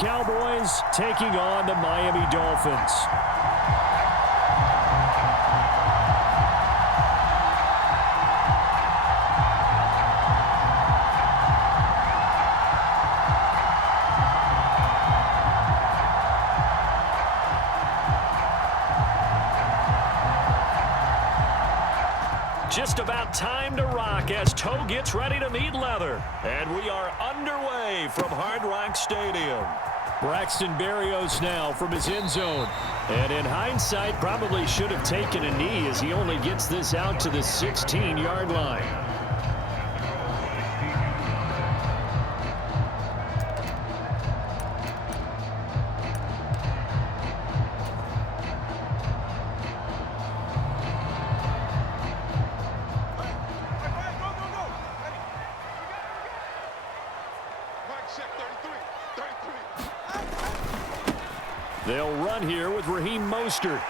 Cowboys taking on the Miami Dolphins. Just about time to rock as toe gets ready to meet leather. And we are underway from Hard Rock Stadium. Braxton Berrios now from his end zone. And in hindsight, probably should have taken a knee as he only gets this out to the 16-yard line. They'll run here with Raheem Mostert.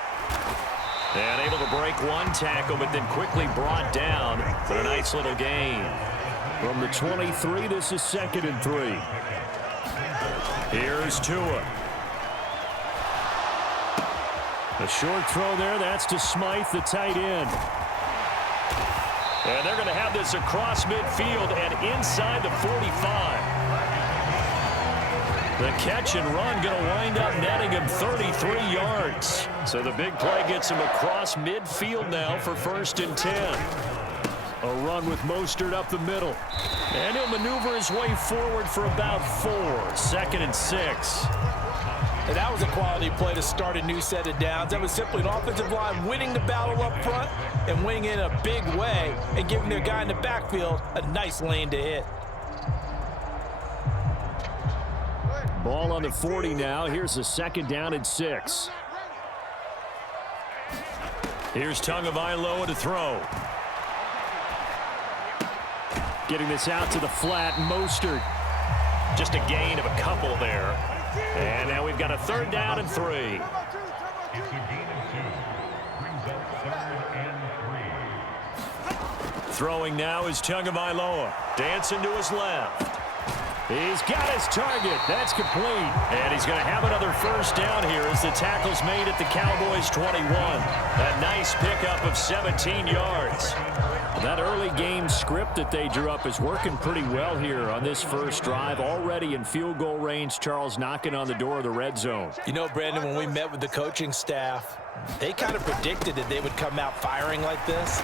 And able to break one tackle, but then quickly brought down for a nice little gain. From the 23, this is 2nd and 3. Here's Tua. A short throw there. That's to Smythe, the tight end. And they're going to have this across midfield and inside the 45. The catch and run going to wind up netting him 33 yards. So the big play gets him across midfield now for 1st and 10. A run with Mostert up the middle. And he'll maneuver his way forward for about 4. 2nd and 6. And that was a quality play to start a new set of downs. That was simply an offensive line winning the battle up front and winning in a big way and giving their guy in the backfield a nice lane to hit. Ball on the 40 now. Here's a 2nd down and 6. Here's Tagovailoa to throw. Getting this out to the flat. Mostert. Just a gain of a couple there. And now we've got a 3rd down and 3. Throwing now is Tagovailoa. Dancing to his left. He's got his target. That's complete. And he's going to have another 1st down here as the tackle's made at the Cowboys' 21. A nice pickup of 17 yards. That early game script that they drew up is working pretty well here on this first drive. Already in field goal range, Charles knocking on the door of the red zone. You know, Brandon, when we met with the coaching staff, they kind of predicted that they would come out firing like this.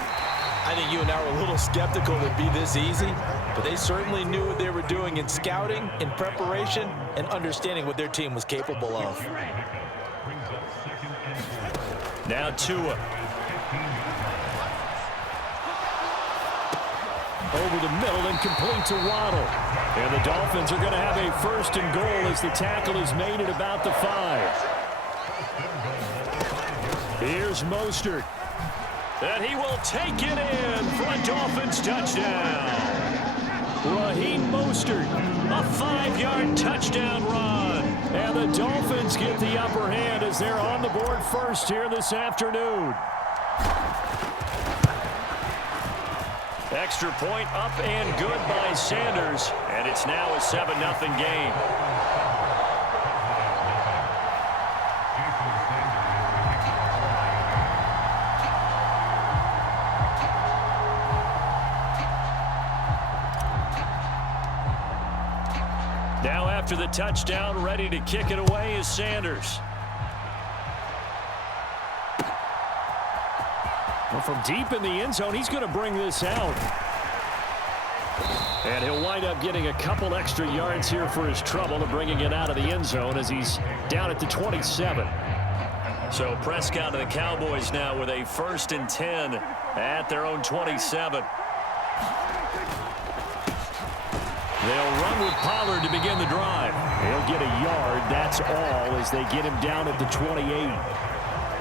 I think you and I were a little skeptical it'd be this easy, but they certainly knew what they were doing in scouting, in preparation, and understanding what their team was capable of. Now Tua. Over the middle and complete to Waddle. And the Dolphins are going to have a 1st and goal as the tackle is made at about the 5. Here's Mostert. And he will take it in for a Dolphins touchdown. Raheem Mostert, a 5-yard touchdown run. And the Dolphins get the upper hand as they're on the board first here this afternoon. Extra point up and good by Sanders. And it's now a 7-0 game. Now after the touchdown, ready to kick it away is Sanders. Well, from deep in the end zone, he's going to bring this out. And he'll wind up getting a couple extra yards here for his trouble and bringing it out of the end zone as he's down at the 27. So Prescott and the Cowboys now with a 1st and 10 at their own 27. They'll run with Pollard to begin the drive. He'll get a yard, that's all, as they get him down at the 28.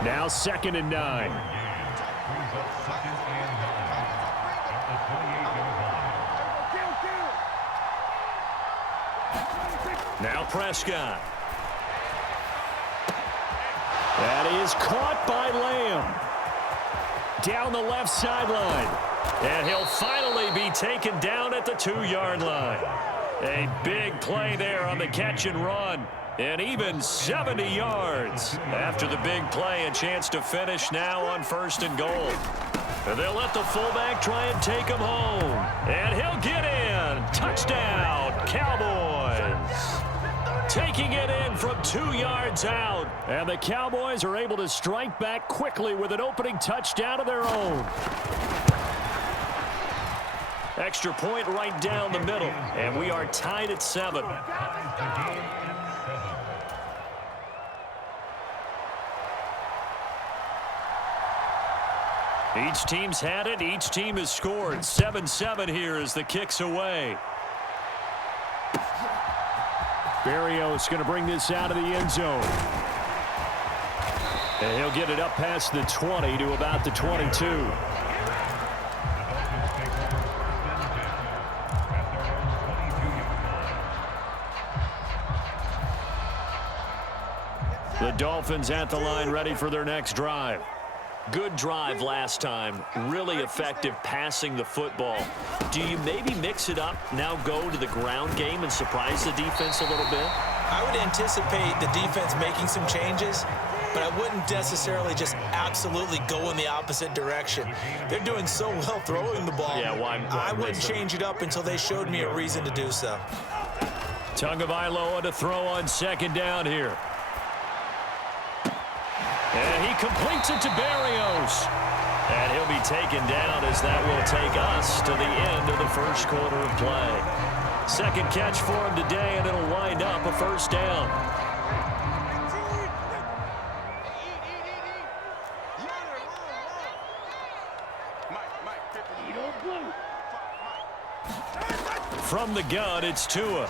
Now 2nd and 9. Now Prescott. That is caught by Lamb. Down the left sideline. And he'll finally be taken down at the 2-yard line. A big play there on the catch and run. And even 70 yards. After the big play, a chance to finish now on 1st and goal. And they'll let the fullback try and take him home. And he'll get in. Touchdown, Cowboys. Taking it in from 2 yards out. And the Cowboys are able to strike back quickly with an opening touchdown of their own. Extra point right down the middle. And we are tied at 7. Each team's had it. Each team has scored. 7-7 here as the kick's away. Berrios going to bring this out of the end zone. And he'll get it up past the 20 to about the 22. The Dolphins at the line, ready for their next drive. Good drive last time. Really effective passing the football. Do you maybe mix it up, now go to the ground game and surprise the defense a little bit? I would anticipate the defense making some changes, but I wouldn't necessarily just absolutely go in the opposite direction. They're doing so well throwing the ball. Yeah, why I wouldn't change it up until they showed me a reason to do so. Tagovailoa to throw on 2nd down here. And he completes it to Berrios. And he'll be taken down as that will take us to the end of the 1st quarter of play. 2nd catch for him today, and it'll wind up a 1st down. From the gun, it's Tua.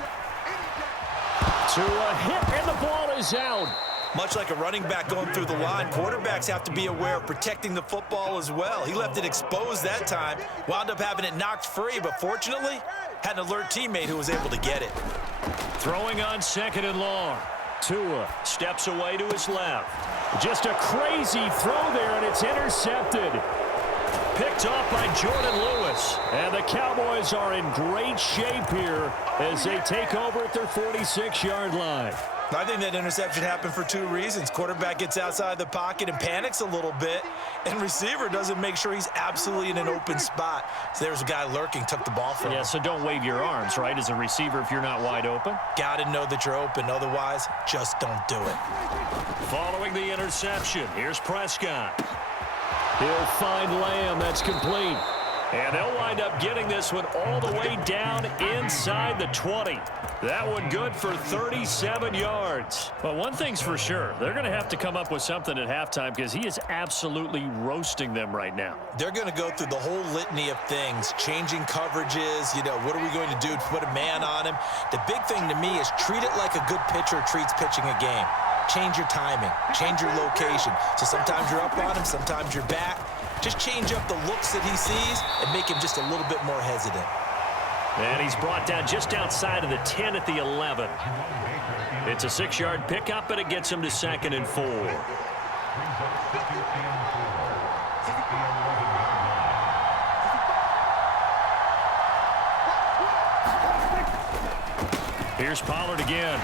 Tua hit, and the ball is out. Much like a running back going through the line, quarterbacks have to be aware of protecting the football as well. He left it exposed that time, wound up having it knocked free, but fortunately, had an alert teammate who was able to get it. Throwing on 2nd and long. Tua steps away to his left. Just a crazy throw there, and it's intercepted. Picked off by Jordan Lewis. And the Cowboys are in great shape here as they take over at their 46-yard line. I think that interception happened for 2 reasons. Quarterback gets outside the pocket and panics a little bit, and receiver doesn't make sure he's absolutely in an open spot. So there's a guy lurking, took the ball from him. Yeah, so don't wave your arms, right, as a receiver if you're not wide open. Got to know that you're open. Otherwise, just don't do it. Following the interception, here's Prescott. He'll find Lamb. That's complete. And they'll wind up getting this one all the way down inside the 20. That one good for 37 yards. But one thing's for sure, they're going to have to come up with something at halftime because he is absolutely roasting them right now. They're going to go through the whole litany of things, changing coverages, what are we going to do to put a man on him? The big thing to me is treat it like a good pitcher treats pitching a game. Change your timing, change your location. So sometimes you're up on him, sometimes you're back. Just change up the looks that he sees and make him just a little bit more hesitant. And he's brought down just outside of the 10 at the 11. It's a 6-yard pickup, and it gets him to 2nd and 4. Here's Pollard again.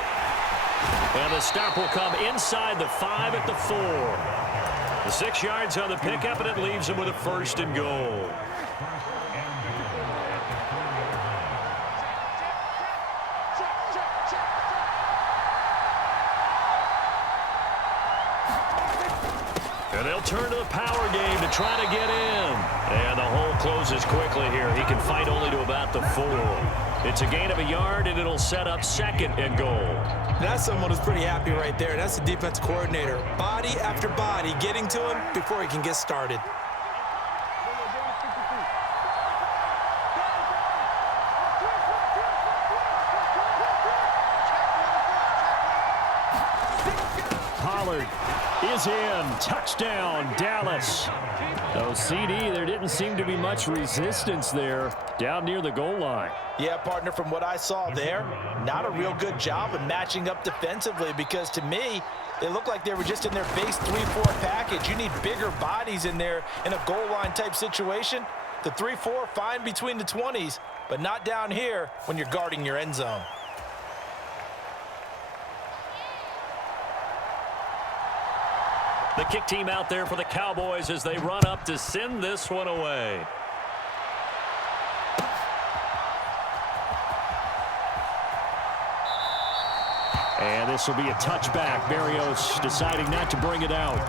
And the stop will come inside the 5 at the 4. The 6 yards on the pickup, and it leaves him with a 1st and goal. And they'll turn to the power game to try to get in. And the hole closes quickly here. He can fight only to about the 4. It's a gain of a yard, and it'll set up 2nd and goal. That's someone who's pretty happy right there. That's the defense coordinator. Body after body getting to him before he can get started. Pollard is in. Touchdown, Dallas. So, CD, there didn't seem to be much resistance there down near the goal line. Yeah, partner, from what I saw there, not a real good job of matching up defensively because to me, they look like they were just in their base 3-4 package. You need bigger bodies in there in a goal line type situation. The 3-4, fine between the 20s, but not down here when you're guarding your end zone. The kick team out there for the Cowboys as they run up to send this one away. And this will be a touchback. Berrios deciding not to bring it out.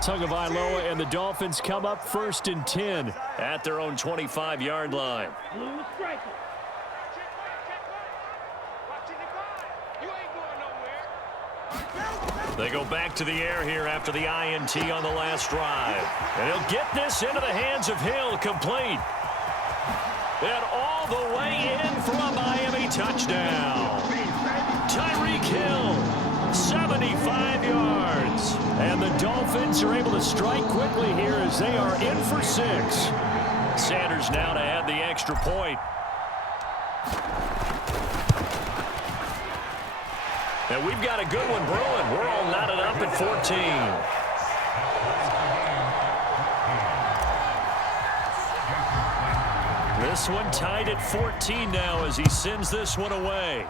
Tagovailoa and the Dolphins come up 1st and 10 at their own 25-yard line. They go back to the air here after the INT on the last drive. And he'll get this into the hands of Hill, complete. And all the way in for a Miami touchdown. Tyreek Hill, 75 yards. And the Dolphins are able to strike quickly here as they are in for 6. Sanders now to add the extra point. And we've got a good one brewing. We're all knotted up at 14. This one tied at 14 now as he sends this one away.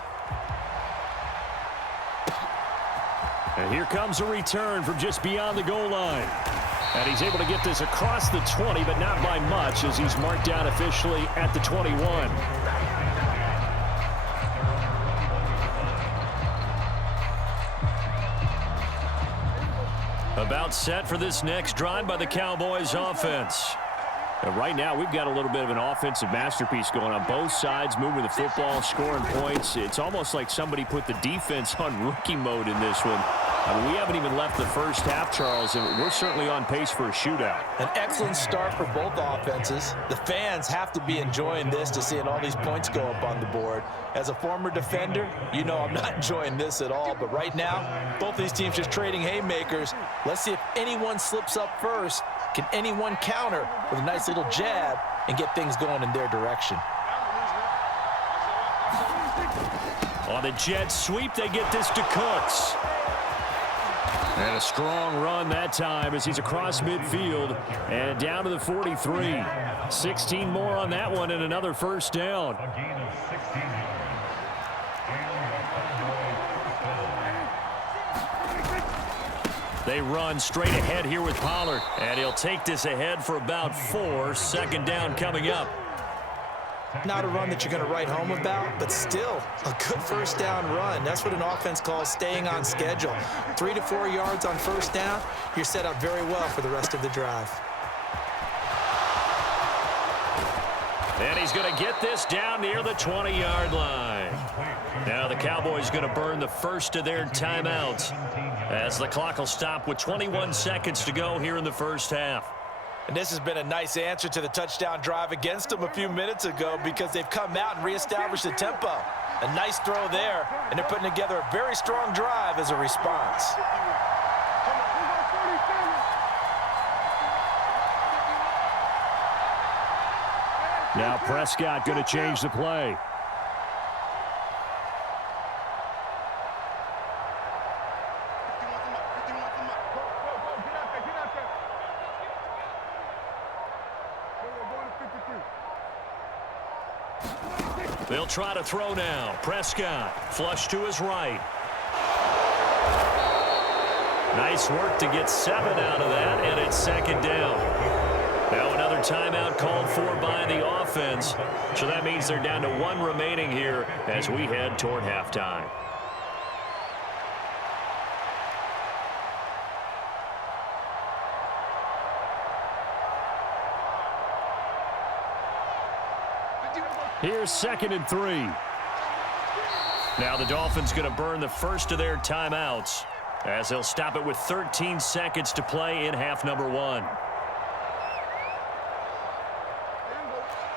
And here comes a return from just beyond the goal line. And he's able to get this across the 20, but not by much as he's marked down officially at the 21. About set for this next drive by the Cowboys offense. And right now, we've got a little bit of an offensive masterpiece going on. Both sides moving the football, scoring points. It's almost like somebody put the defense on rookie mode in this one. I mean, we haven't even left the first half, Charles, and we're certainly on pace for a shootout. An excellent start for both offenses. The fans have to be enjoying this to seeing all these points go up on the board. As a former defender, you know I'm not enjoying this at all. But right now, both these teams just trading haymakers. Let's see if anyone slips up first. Can anyone counter with a nice little jab and get things going in their direction? On the jet sweep, they get this to Cooks. And a strong run that time as he's across midfield and down to the 43. 16 more on that one and another first down. They run straight ahead here with Pollard. And he'll take this ahead for about 4. Second down coming up. Not a run that you're going to write home about, but still a good first down run. That's what an offense calls staying on schedule. 3 to 4 yards on first down, you're set up very well for the rest of the drive. And he's going to get this down near the 20-yard line. Now the Cowboys going to burn the first of their timeouts as the clock will stop with 21 seconds to go here in the first half. And this has been a nice answer to the touchdown drive against them a few minutes ago because they've come out and reestablished the tempo. A nice throw there, and they're putting together a very strong drive as a response. Now Prescott going to change the play. They'll try to throw now. Prescott, flush to his right. Nice work to get 7 out of that, and it's second down. Now another timeout called for by the offense. So that means they're down to 1 remaining here as we head toward halftime. Here's 2nd and 3. Now the Dolphins going to burn the first of their timeouts as they'll stop it with 13 seconds to play in half number 1.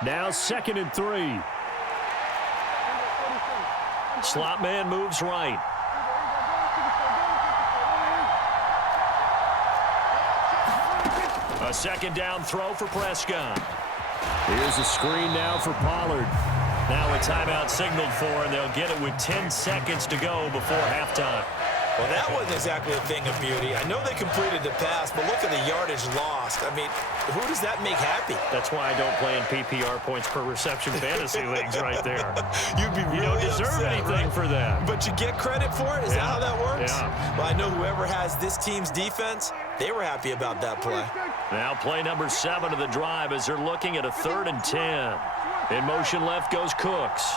Now 2nd and 3. Slot man moves right. A second down throw for Prescott. Here's a screen now for Pollard. Now a timeout signaled for, and they'll get it with 10 seconds to go before halftime. Well, that wasn't exactly a thing of beauty. I know they completed the pass, but look at the yardage lost. I mean, who does that make happy? That's why I don't play in PPR points per reception fantasy leagues right there. You'd be really You don't deserve upset, anything right? for that. But you get credit for it? Is that how that works? Yeah. Well, I know whoever has this team's defense, they were happy about that play. Now play number 7 of the drive as they're looking at a 3rd and 10. In motion left goes Cooks.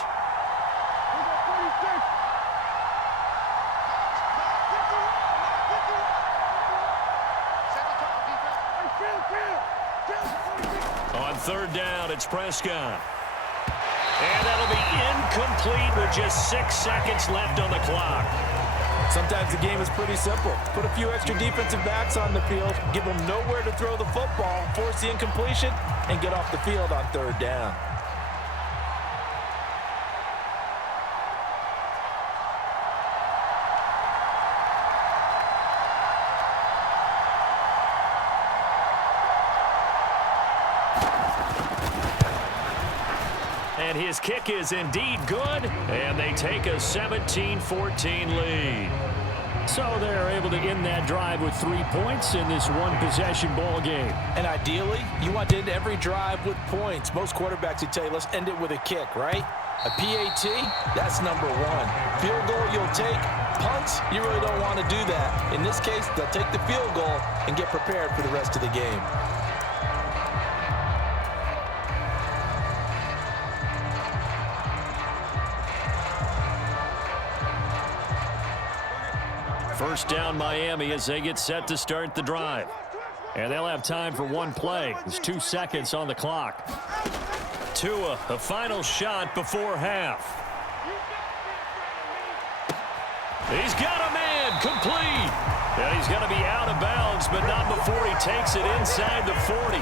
On 3rd down, it's Prescott. And that'll be incomplete with just 6 seconds left on the clock. Sometimes the game is pretty simple. Put a few extra defensive backs on the field, give them nowhere to throw the football, force the incompletion, and get off the field on 3rd down. And his kick is indeed good, and they take a 17-14 lead. So they're able to end that drive with 3 points in this one-possession ball game. And ideally, you want to end every drive with points. Most quarterbacks would tell you, let's end it with a kick, right? A PAT, that's number 1. Field goal you'll take. Punts, you really don't want to do that. In this case, they'll take the field goal and get prepared for the rest of the game. First down Miami as they get set to start the drive. And they'll have time for one play. There's 2 seconds on the clock. Tua, a final shot before half. He's got a man, complete. And he's going to be out of bounds, but not before he takes it inside the 40.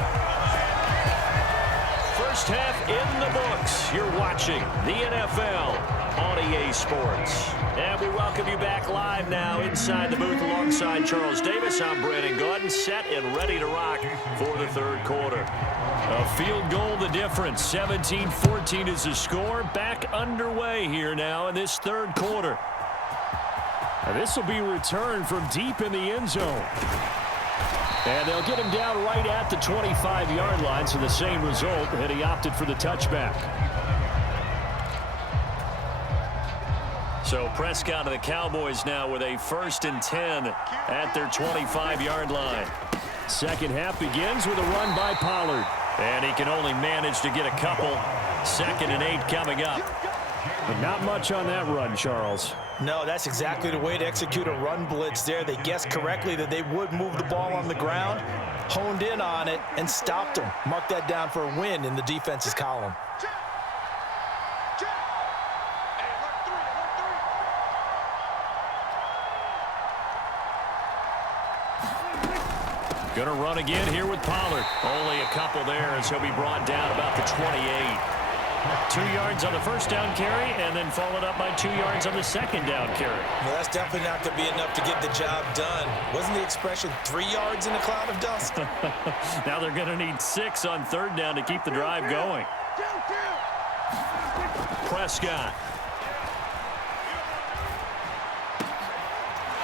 First half in the books. You're watching the NFL on EA Sports. And we welcome you back live now inside the booth alongside Charles Davis. I'm Brandon Gordon, set and ready to rock for the 3rd quarter. A field goal the difference. 17-14 is the score. Back underway here now in this 3rd quarter. And this will be returned from deep in the end zone. And they'll get him down right at the 25-yard line, so the same result, and he opted for the touchback. So Prescott of the Cowboys now with a 1st and 10 at their 25-yard line. Second half begins with a run by Pollard. And he can only manage to get a couple. 2nd and 8 coming up. But not much on that run, Charles. No, that's exactly the way to execute a run blitz there. They guessed correctly that they would move the ball on the ground, honed in on it, and stopped them. Mark that down for a win in the defense's column. Going to run again here with Pollard. Only a couple there as he'll be brought down about the 28. 2 yards on the 1st down carry, and then followed up by 2 yards on the 2nd down carry. Well, that's definitely not going to be enough to get the job done. Wasn't the expression 3 yards in a cloud of dust? Now they're going to need 6 on 3rd down to keep the drive going. Prescott.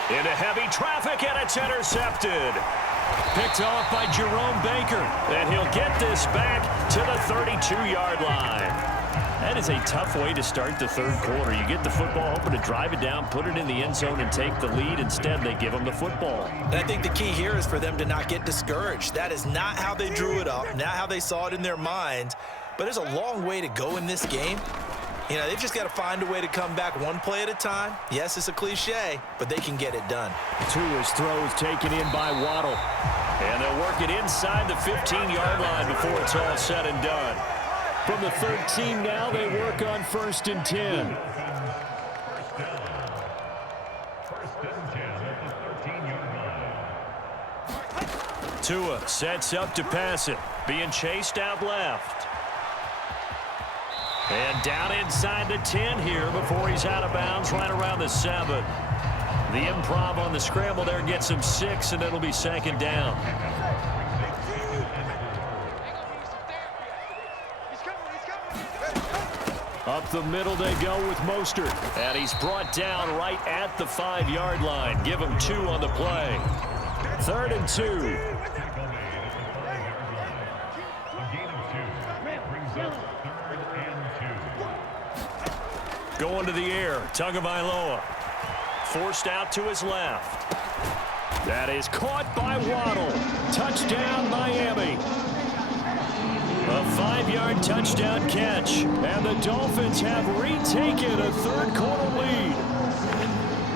Into heavy traffic, and it's intercepted. Picked off by Jerome Baker, and he'll get this back to the 32-yard line. That is a tough way to start the 3rd quarter. You get the football, hoping to drive it down, put it in the end zone, and take the lead. Instead, they give them the football. And I think the key here is for them to not get discouraged. That is not how they drew it up, not how they saw it in their minds. But there's a long way to go in this game. You know, they've just got to find a way to come back one play at a time. Yes, it's a cliche, but they can get it done. Tua's throw is taken in by Waddle. And they'll work it inside the 15-yard line before it's all said and done. From the 13 now, they work on 1st and 10. Tua sets up to pass it. Being chased out left. And down inside the 10 here before he's out of bounds right around the 7. The improv on the scramble there gets him 6, and it'll be 2nd down. Up the middle they go with Mostert. And he's brought down right at the 5-yard line. Give him 2 on the play. 3rd and 2. Going to the air. Tagovailoa. Forced out to his left. That is caught by Waddle. Touchdown, Miami. A 5-yard touchdown catch. And the Dolphins have retaken a third-quarter lead.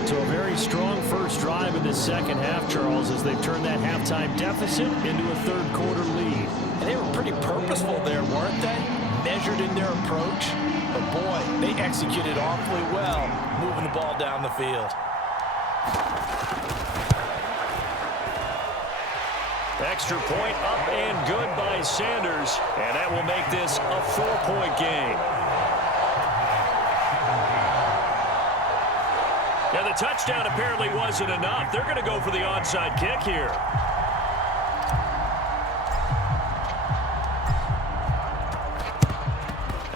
So a very strong first drive in the second half, Charles, as they've turned that halftime deficit into a third-quarter lead. And they were pretty purposeful there, weren't they? Measured in their approach. But, boy, they executed awfully well, moving the ball down the field. Extra point up and good by Sanders, and that will make this a 4-point game. Now the touchdown apparently wasn't enough. They're going to go for the onside kick here.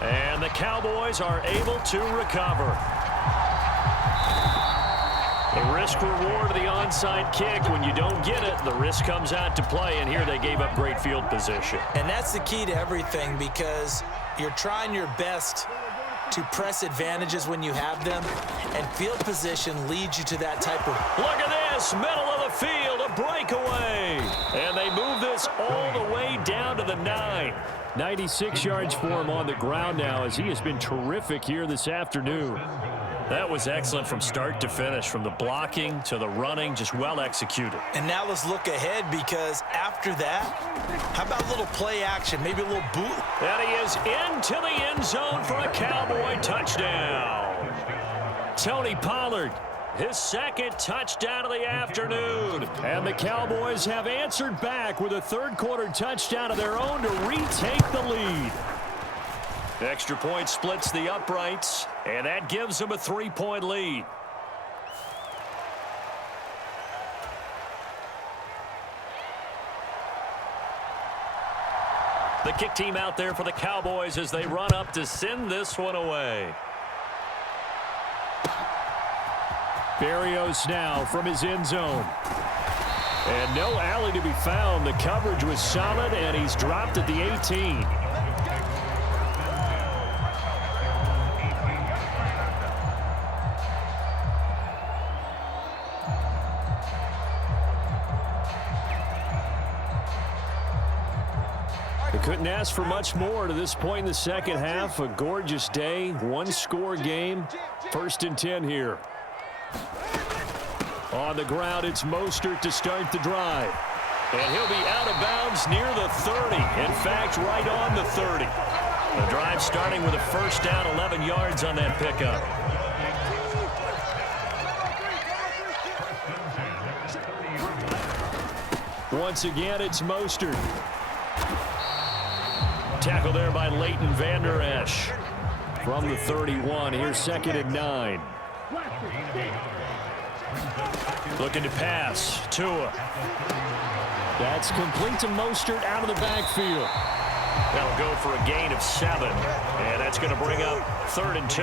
And the Cowboys are able to recover. The risk-reward of the onside kick. When you don't get it, the risk comes out to play, and here they gave up great field position. And that's the key to everything, because you're trying your best to press advantages when you have them, and field position leads you to that type of... Look at this, middle of the field, a breakaway. And they move this all the way down to the 9. 96 yards for him on the ground now, as he has been terrific here this afternoon. That was excellent from start to finish, from the blocking to the running, just well executed. And now let's look ahead, because after that, how about a little play action, maybe a little boot? And he is into the end zone for a Cowboy touchdown. Tony Pollard, his second touchdown of the afternoon. And the Cowboys have answered back with a third-quarter touchdown of their own to retake the lead. Extra point splits the uprights, and that gives them a 3-point lead. The kick team out there for the Cowboys as they run up to send this one away. Berrios now from his end zone. And no alley to be found. The coverage was solid, and he's dropped at the 18. Couldn't ask for much more to this point in the second half. A gorgeous day, one-score game. 1st and 10 here. On the ground, it's Mostert to start the drive. And he'll be out of bounds near the 30. In fact, right on the 30. The drive starting with a first down, 11 yards on that pickup. Once again, it's Mostert. Tackle there by Leighton Vander Esch. From the 31, here's 2nd and 9. Looking to pass. Tua. That's complete to Mostert out of the backfield. That'll go for a gain of 7. And that's going to bring up 3rd and 2.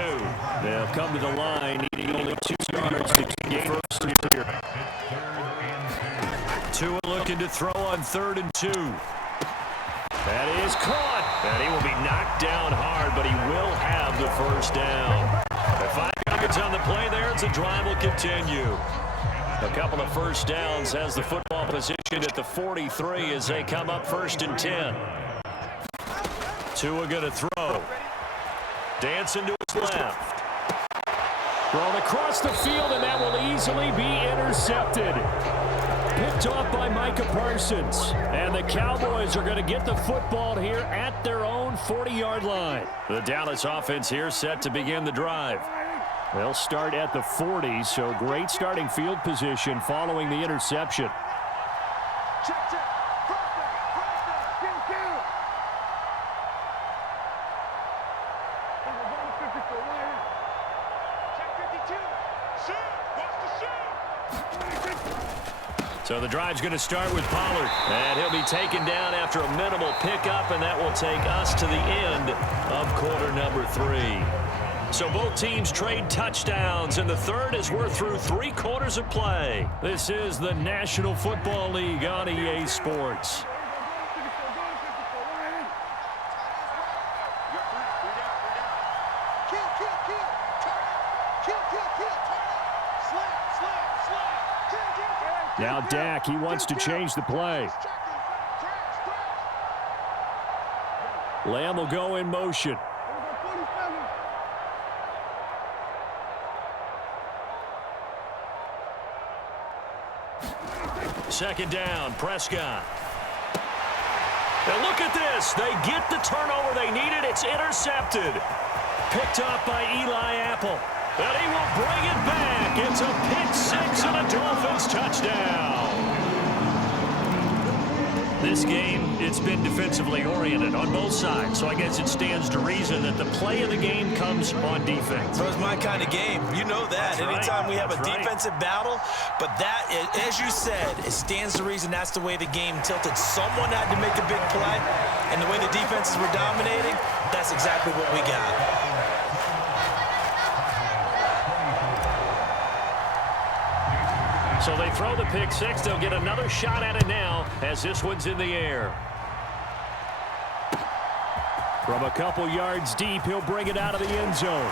They'll come to the line, needing only 2 yards to gain first here. Tua looking to throw on 3rd and 2. That is caught. And he will be knocked down hard, but he will have the first down. The 5 yards on the play there, as the drive will continue. A couple of first downs has the football position at the 43 as they come up 1st and 10. Tua going to throw. Dancing to his left. Thrown across the field, and that will easily be intercepted. Picked off by Micah Parsons. And the Cowboys are going to get the football here at their own 40-yard line. The Dallas offense here set to begin the drive. They'll start at the 40, so great starting field position following the interception. So the drive's going to start with Pollard. And he'll be taken down after a minimal pickup, and that will take us to the end of quarter number 3. So both teams trade touchdowns, and the third as we're through 3 quarters of play. This is the National Football League on EA Sports. Now Dak, he wants to change the play. Lamb will go in motion. Second down, Prescott. Now look at this. They get the turnover they needed. It's intercepted. Picked up by Eli Apple. And he will bring it back. It's a pick six and a Dolphins touchdown. This game, it's been defensively oriented on both sides, so I guess it stands to reason that the play of the game comes on defense. So it's my kind of game. You know that. Anytime we have a defensive battle, but that, as you said, it stands to reason that's the way the game tilted. Someone had to make a big play, and the way the defenses were dominating, that's exactly what we got. So they throw the pick six. They'll get another shot at it now as this one's in the air. From a couple yards deep, he'll bring it out of the end zone.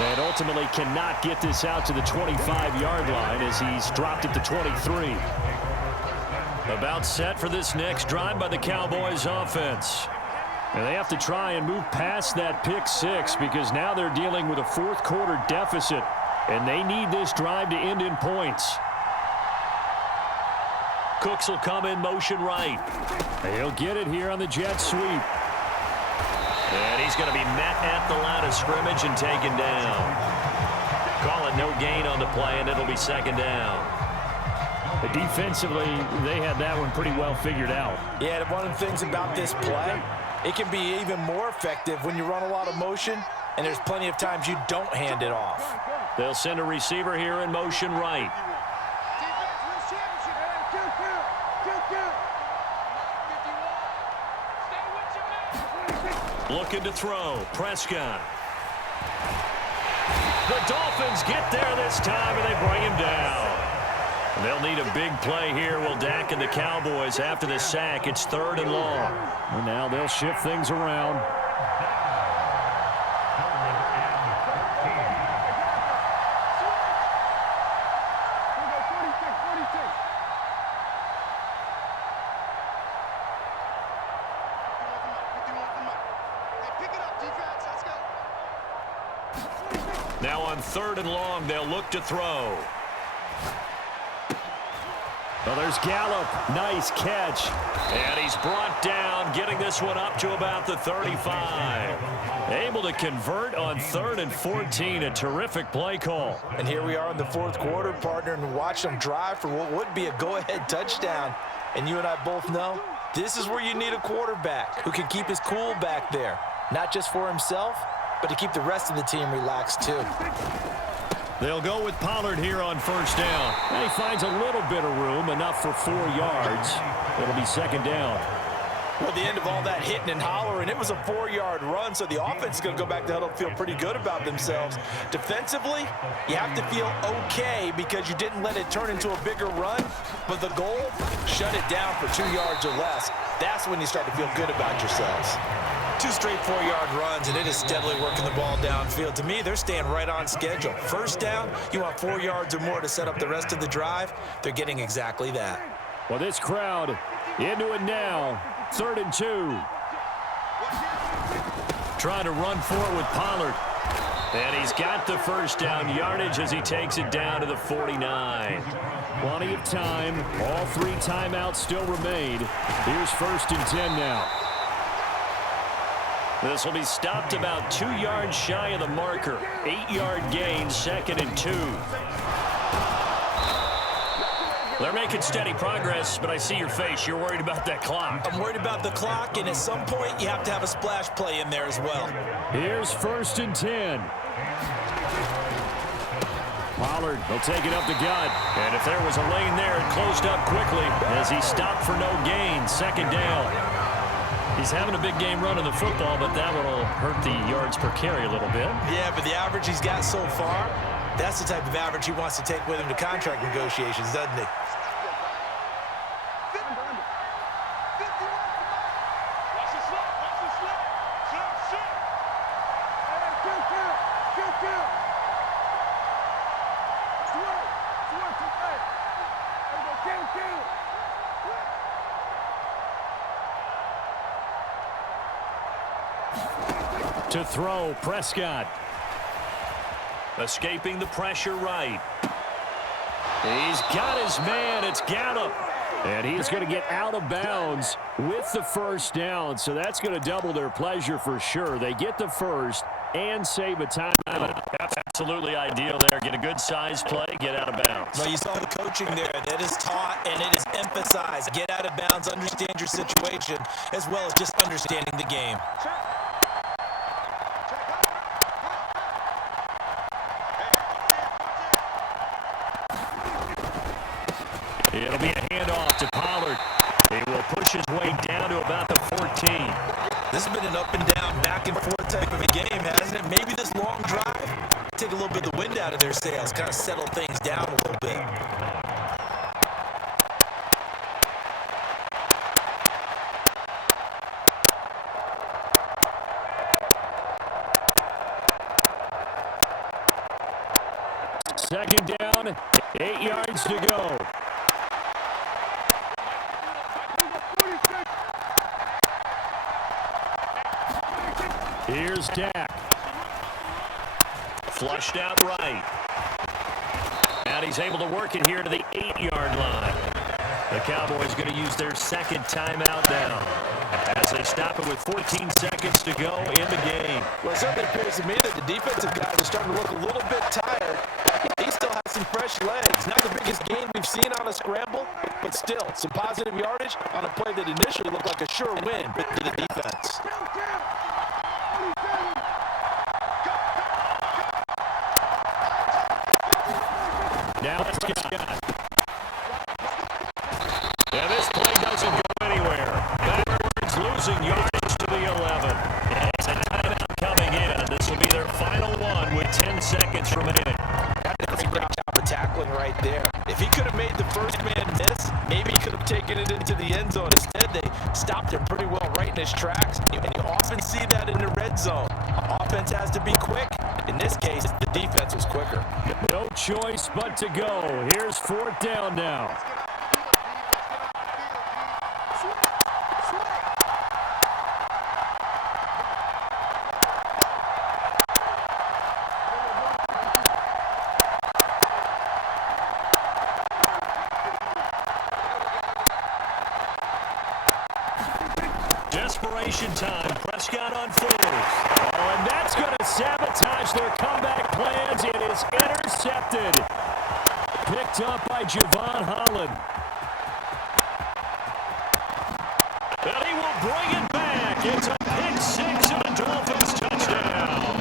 And ultimately cannot get this out to the 25-yard line as he's dropped it to 23. About set for this next drive by the Cowboys offense. And they have to try and move past that pick six because now they're dealing with a fourth quarter deficit. And they need this drive to end in points. Cooks will come in motion right. He'll get it here on the jet sweep. And he's going to be met at the line of scrimmage and taken down. Call it no gain on the play, and it'll be second down. Defensively, they had that one pretty well figured out. Yeah, one of the things about this play, it can be even more effective when you run a lot of motion, and there's plenty of times you don't hand it off. They'll send a receiver here in motion right. Looking to throw. Prescott. The Dolphins get there this time, and they bring him down. They'll need a big play here. Will Dak and the Cowboys after the sack. It's 3rd and long. And now they'll shift things around. Now on 3rd and long, they'll look to throw. Well, there's Gallup. Nice catch. And he's brought down, getting this one up to about the 35. Able to convert on 3rd and 14. A terrific play call. And here we are in the 4th quarter, partner, and watch them drive for what would be a go-ahead touchdown. And you and I both know this is where you need a quarterback who can keep his cool back there. Not just for himself, but to keep the rest of the team relaxed too. They'll go with Pollard here on 1st down. And he finds a little bit of room, enough for 4 yards. It'll be 2nd down. Well, the end of all that hitting and hollering, it was a 4-yard run, so the offense is going to go back to huddle and feel pretty good about themselves. Defensively, you have to feel okay because you didn't let it turn into a bigger run, but the goal, shut it down for 2 yards or less. That's when you start to feel good about yourselves. 2 straight 4-yard runs, and it is steadily working the ball downfield. To me, they're staying right on schedule. 1st down, you want 4 yards or more to set up the rest of the drive. They're getting exactly that. Well, this crowd into it now. 3rd and 2. Trying to run forward with Pollard. And he's got the 1st down yardage as he takes it down to the 49. Plenty of time. All 3 timeouts still remain. Here's 1st and 10 now. This will be stopped about 2 yards shy of the marker. 8-yard gain, 2nd and 2. They're making steady progress, but I see your face. You're worried about that clock. I'm worried about the clock, and at some point, you have to have a splash play in there as well. Here's 1st and 10. Pollard will take it up the gut. And if there was a lane there, it closed up quickly as he stopped for no gain. 2nd down. He's having a big game running the football, but that will hurt the yards per carry a little bit. Yeah, but the average he's got so far, that's the type of average he wants to take with him to contract negotiations, doesn't he? To throw, Prescott. Escaping the pressure right. He's got his man. It's Gallup. And he's going to get out of bounds with the first down. So that's going to double their pleasure for sure. They get the first and save a timeout. That's absolutely ideal there. Get a good size play, get out of bounds. Well, you saw the coaching there. That is taught and it is emphasized. Get out of bounds, understand your situation, as well as just understanding the game. It'll be a handoff to Pollard. He will push his way down to about the 14. This has been an up and down, back and forth type of a game, hasn't it? Maybe this long drive, take a little bit of the wind out of their sails, kind of settle things down a little bit. Second down, 8 yards to go. Here's Dak. Flushed out right. And he's able to work it here to the 8-yard line. The Cowboys going to use their second timeout now as they stop it with 14 seconds to go in the game. Well, it certainly appears to me that the defensive guys are starting to look a little bit tired. He still has some fresh legs. Not the biggest gain we've seen on a scramble, but still some positive yardage on a play that initially looked like a sure win to the defense. Now let's get Scott. Yeah, this play doesn't go anywhere. Backwards, losing yardage to the 11. And it's a timeout coming in. This will be their final one with 10 seconds remaining. That's a great job of tackling right there. If he could have made the first man miss, maybe he could have taken it into the end zone. Instead, they stopped him pretty well right in his tracks. And you often see that in the red zone. Offense has to be quick. In this case, the defense was quicker. No choice but to go. Here's 4th down now. Desperation time. Prescott on 4th. Oh, and that's going to sabotage their comeback plans. It is intercepted. Picked up by Javon Holland. And he will bring it back. It's a pick 6 and a Dolphins touchdown.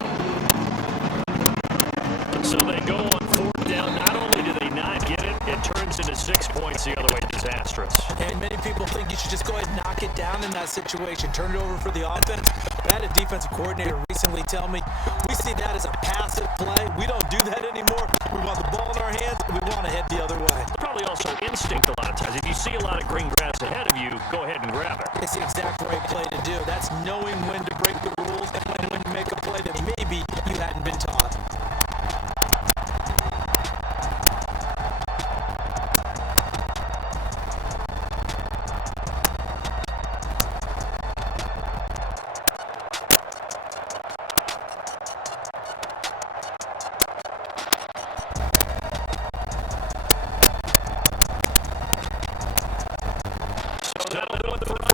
So they go on 4th down. Not only do they not get it, it turns into 6 points the other way. Disastrous. And many people think you should just go ahead and knock it down in that situation. Turn it over for the offense. I had a defensive coordinator recently tell me, we see that as a passive play. We don't do that anymore. We want the ball in our hands, and we want to head the other way. It's probably also instinct a lot of times. If you see a lot of green grass ahead of you, go ahead and grab it. It's the exact right play to do. That's knowing when to break the rules and when to make a play that maybe you hadn't been taught. That'll do it for